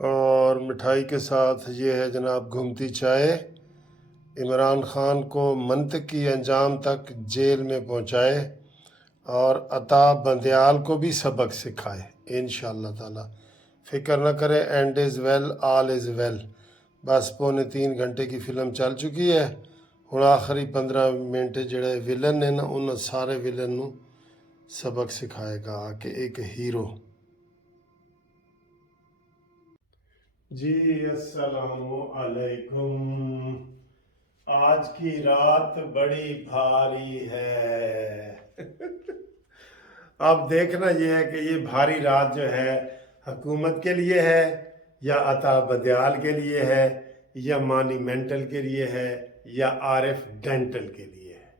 اور مٹھائی کے ساتھ یہ ہے جناب گھومتی چائے۔ عمران خان کو منطقی انجام تک جیل میں پہنچائے اور عطا بندیال کو بھی سبق سکھائے انشاءاللہ تعالی۔ فکر نہ کرے، and is well all is well. بس 3.25 کی فلم چل چکی ہے، ہن آخری 15 منٹ جڑے ویلن نے نا انہوں سارے ویلن نو سبق سکھائے گا کہ ایک ہیرو۔ جی السلام علیکم۔ آج کی رات بڑی بھاری ہے۔ اب دیکھنا یہ ہے کہ یہ بھاری رات جو ہے حکومت کے لیے ہے یا عطا بدیال کے لیے ہے یا مانی مینٹل کے لیے ہے یا عارف ڈینٹل کے لیے ہے،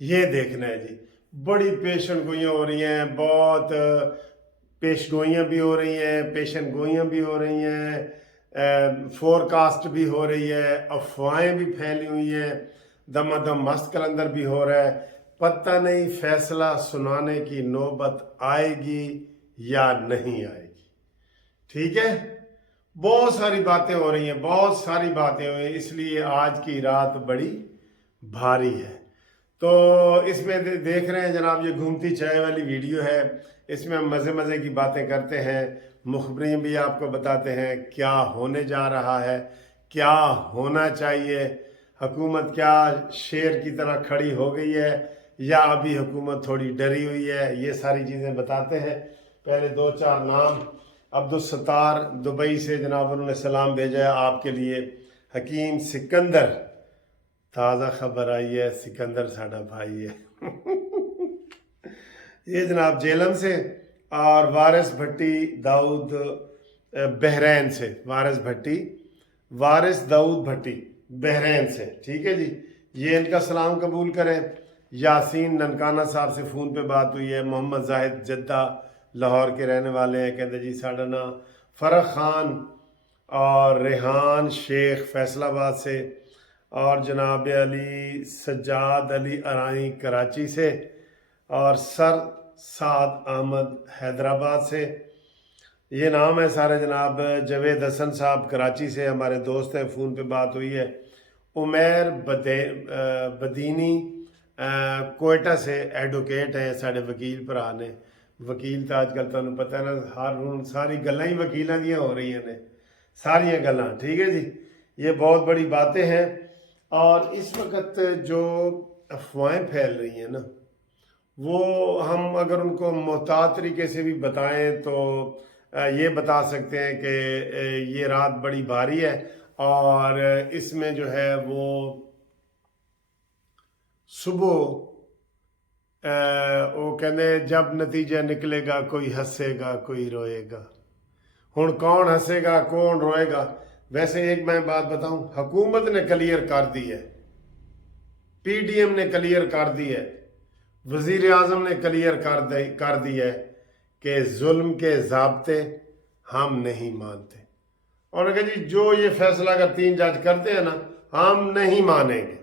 یہ دیکھنا ہے جی۔ بڑی پیشن گوئیاں ہو رہی ہیں، بہت پیش گوئیاں بھی ہو رہی ہیں، پیشن گوئیاں بھی ہو رہی ہیں، فورکاسٹ بھی ہو رہی ہے، افواہیں بھی پھیلی ہوئی ہیں، دم دم مست کلندر بھی ہو رہا ہے۔ پتہ نہیں فیصلہ سنانے کی نوبت آئے گی یا نہیں آئے گی، ٹھیک ہے؟ بہت ساری باتیں ہو رہی ہیں، بہت ساری باتیں ہوئی ہیں، اس لیے آج کی رات بڑی بھاری ہے۔ تو اس میں دیکھ رہے ہیں جناب، یہ گھومتی چائے والی ویڈیو ہے، اس میں ہم مزے مزے کی باتیں کرتے ہیں، مخبرین بھی آپ کو بتاتے ہیں کیا ہونے جا رہا ہے، کیا ہونا چاہیے، حکومت کیا شیر کی طرح کھڑی ہو گئی ہے یا ابھی حکومت تھوڑی ڈری ہوئی ہے، یہ ساری چیزیں بتاتے ہیں۔ پہلے 2-4 نام، عبدالستار دبئی سے جناب انہوں نے سلام بھیجا ہے آپ کے لیے۔ حکیم سکندر، تازہ خبر آئی ہے، سکندر ساڈا بھائی ہے۔ یہ جناب جیلم سے، اور وارث بھٹی داؤد بحرین سے، وارث داؤد بھٹی بحرین سے، ٹھیک ہے جی۔ یہ ان کا سلام قبول کریں۔ یاسین ننکانہ صاحب سے فون پہ بات ہوئی ہے۔ محمد زاہد جدہ لاہور کے رہنے والے ہیں، کہتے جی ساڈا نا فرق خان اور ریحان شیخ فیصل آباد سے، اور جناب علی سجاد علی ارائیں کراچی سے، اور سر سعد احمد حیدرآباد سے۔ یہ نام ہے سارے جناب۔ جاوید حسن صاحب کراچی سے ہمارے دوست ہیں، فون پہ بات ہوئی ہے۔ عمیر بدینی کوئٹہ سے ایڈوکیٹ ہیں، سارے وکیل بھرا نے۔ وکیل تو آج کل تمہیں پتہ ہے نا، ہر ساری گلاں ہی وکیلاں دیاں ہو رہی ہیں، ساریاں گلاں، ٹھیک ہے جی۔ یہ بہت بڑی باتیں ہیں، اور اس وقت جو افواہیں پھیل رہی ہیں نا، وہ ہم اگر ان کو محتاط طریقے سے بھی بتائیں تو یہ بتا سکتے ہیں کہ یہ رات بڑی بھاری ہے، اور اس میں جو ہے وہ صبح وہ کہنے جب نتیجہ نکلے گا کوئی ہنسے گا کوئی روئے گا۔ ہن کون ہنسے گا کون روئے گا؟ ویسے ایک میں بات بتاؤں، حکومت نے کلیئر کر دی ہے، پی ڈی ایم نے کلیئر کر دی ہے، وزیر اعظم نے کلیئر کر دی ہے کہ ظلم کے ضابطے ہم نہیں مانتے، اور کہ جی جو یہ فیصلہ اگر 3 جج کرتے ہیں نا، ہم نہیں مانیں گے۔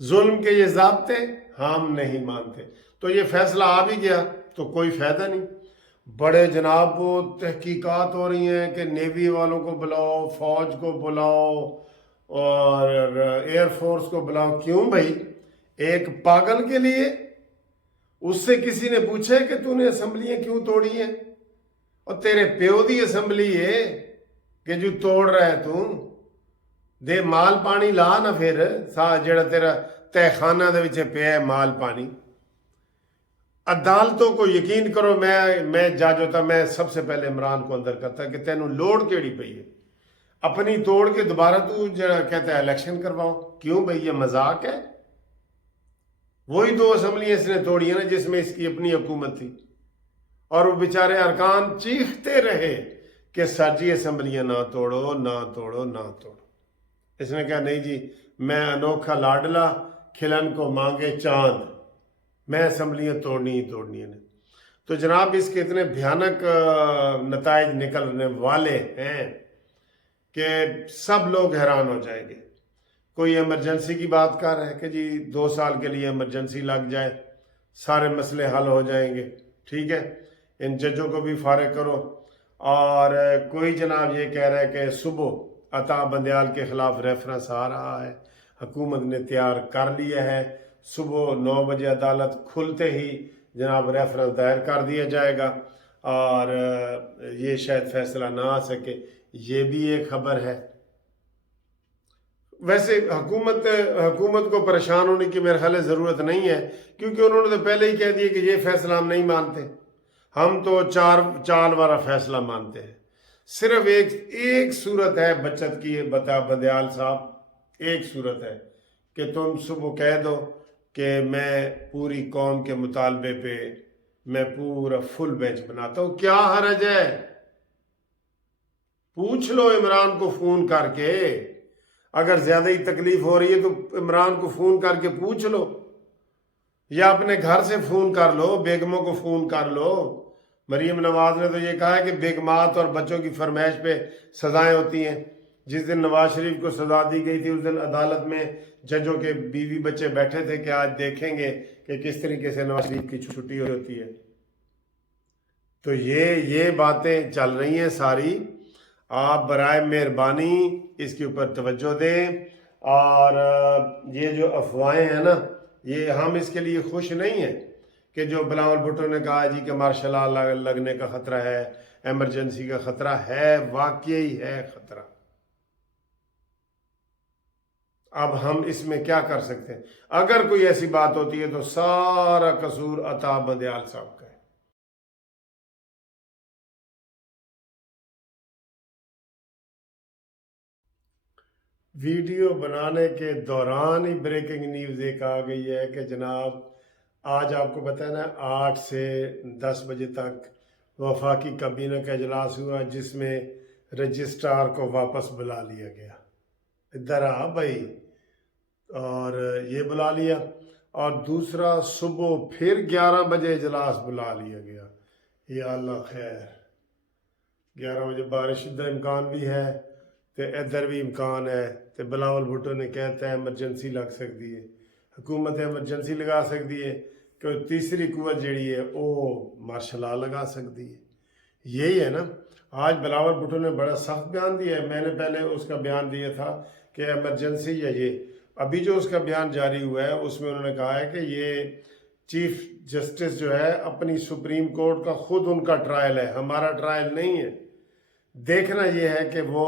ظلم کے یہ ضابطے ہم نہیں مانتے، تو یہ فیصلہ آ بھی گیا تو کوئی فائدہ نہیں۔ بڑے جناب وہ تحقیقات ہو رہی ہیں کہ نیوی والوں کو بلاؤ، فوج کو بلاؤ، اور ایئر فورس کو بلاؤ۔ کیوں بھائی؟ ایک پاگل کے لیے؟ اس سے کسی نے پوچھے کہ تو نے اسمبلیاں کیوں توڑی ہیں؟ اور تیرے پیو دی اسمبلی ہے کہ جو توڑ رہا ہے تو دے مال پانی لا نہ، پھر جڑا تیرا تہ خانہ دے وچ پیا ہے مال پانی۔ عدالتوں کو یقین کرو، میں جج ہوتا، میں سب سے پہلے عمران کو اندر کرتا کہ تینوں لوڑ کیڑی پئی ہے، اپنی توڑ کے دوبارہ تو جڑا کہتا ہے الیکشن کرواؤ۔ کیوں بھئی یہ مذاق ہے؟ وہی 2 اسمبلیاں اس نے توڑی ہیں نا جس میں اس کی اپنی حکومت تھی، اور وہ بیچارے ارکان چیختے رہے کہ ساجی اسمبلیاں نہ توڑو نہ توڑو نہ توڑو۔ اس نے کہا نہیں جی، میں انوکھا لاڈلا کھلن کو مانگے چاند، میں اسمبلیاں توڑنی ہی توڑنی ہیں۔ تو جناب اس کے اتنے بھیانک نتائج نکلنے والے ہیں کہ سب لوگ حیران ہو جائیں گے۔ کوئی ایمرجنسی کی بات کر رہا ہے کہ جی 2 سال کے لیے ایمرجنسی لگ جائے، سارے مسئلے حل ہو جائیں گے، ٹھیک ہے، ان ججوں کو بھی فارغ کرو۔ اور کوئی جناب یہ کہہ رہا ہے کہ صبح عطا بندیال کے خلاف ریفرنس آ رہا ہے، حکومت نے تیار کر لیا ہے، صبح 9 بجے عدالت کھلتے ہی جناب ریفرنس دائر کر دیا جائے گا اور یہ شاید فیصلہ نہ آ سکے، یہ بھی ایک خبر ہے۔ ویسے حکومت کو پریشان ہونے کی میرے خیال ہے ضرورت نہیں ہے، کیونکہ انہوں نے تو پہلے ہی کہہ دیا کہ یہ فیصلہ ہم نہیں مانتے، ہم تو چال والا فیصلہ مانتے ہیں۔ صرف ایک صورت ہے بچت کی، بتا بندیال صاحب، ایک صورت ہے کہ تم صبح کہہ دو کہ میں پوری قوم کے مطالبے پہ میں پورا فل بینچ بناتا ہوں، کیا حرج ہے؟ پوچھ لو عمران کو فون کر کے، اگر زیادہ ہی تکلیف ہو رہی ہے تو عمران کو فون کر کے پوچھ لو، یا اپنے گھر سے فون کر لو، بیگموں کو فون کر لو۔ مریم نواز نے تو یہ کہا ہے کہ بیگمات اور بچوں کی فرمائش پہ سزائیں ہوتی ہیں۔ جس دن نواز شریف کو سزا دی گئی تھی اس دن عدالت میں ججوں کے بیوی بچے بیٹھے تھے کہ آج دیکھیں گے کہ کس طریقے سے نواز شریف کی چھٹی ہوتی ہے۔ تو یہ باتیں چل رہی ہیں ساری، آپ برائے مہربانی اس کے اوپر توجہ دیں۔ اور یہ جو افواہیں ہیں نا، یہ ہم اس کے لیے خوش نہیں ہیں کہ جو بلاول بھٹو نے کہا جی کہ مارشل لا لگنے کا خطرہ ہے، ایمرجنسی کا خطرہ ہے، واقعی ہے خطرہ۔ اب ہم اس میں کیا کر سکتے ہیں؟ اگر کوئی ایسی بات ہوتی ہے تو سارا قصور عطا بندیال صاحب کا ہے۔ ویڈیو بنانے کے دوران ہی بریکنگ نیوز ایک آ گئی ہے کہ جناب آج آپ کو پتہ ہے نا 8 سے 10 بجے تک وفاقی کابینہ کا اجلاس ہوا جس میں رجسٹرار کو واپس بلا لیا گیا، ادھر آ بھائی، اور یہ بلا لیا، اور دوسرا صبح پھر 11 بجے اجلاس بلا لیا گیا۔ یا اللہ خیر، 11 بجے بارش کا امکان بھی ہے تو ادھر بھی امکان ہے، تو بلاول بھٹو نے کہتا ہے ایمرجنسی لگ سکتی ہے، حکومت ایمرجنسی لگا سکتی ہے کہ تیسری قوت جڑی ہے وہ مارشل لا لگا سکتی ہے۔ یہی ہے نا، آج بلاول بھٹو نے بڑا سخت بیان دیا ہے، میں نے پہلے اس کا بیان دیا تھا کہ ایمرجنسی یا یہ، ابھی جو اس کا بیان جاری ہوا ہے اس میں انہوں نے کہا ہے کہ یہ چیف جسٹس جو ہے اپنی سپریم کورٹ کا خود ان کا ٹرائل ہے، ہمارا ٹرائل نہیں ہے۔ دیکھنا یہ ہے کہ وہ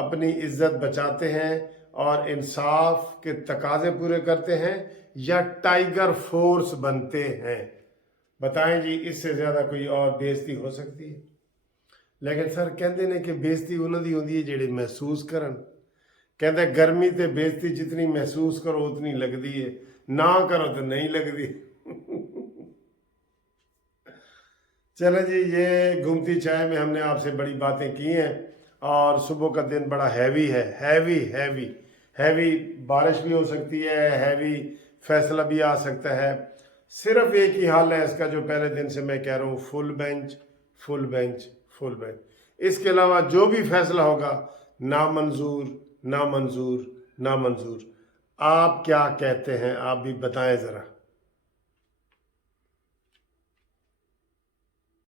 اپنی عزت بچاتے ہیں اور انصاف کے تقاضے پورے کرتے ہیں یا ٹائیگر فورس بنتے ہیں۔ بتائیں جی، اس سے زیادہ کوئی اور بےزتی ہو سکتی ہے؟ لیکن سر کہتے ہیں کہ بےزتی انہوں دی ہوندی ہے جڑے محسوس کرن، کہتے ہیں گرمی تے بےزتی جتنی محسوس کرو اتنی لگدی ہے، نہ کرو تو نہیں لگدی۔ چلیں جی، یہ گھومتی چائے میں ہم نے آپ سے بڑی باتیں کی ہیں، اور صبح کا دن بڑا ہیوی ہے، ہیوی بارش بھی ہو سکتی ہے، ہیوی فیصلہ بھی آ سکتا ہے۔ صرف ایک ہی حل ہے اس کا جو پہلے دن سے میں کہہ رہا ہوں، full bench full bench full bench. اس کے علاوہ جو بھی فیصلہ ہوگا نامنظور نامنظور نامنظور۔ آپ کیا کہتے ہیں؟ آپ بھی بتائیں ذرا۔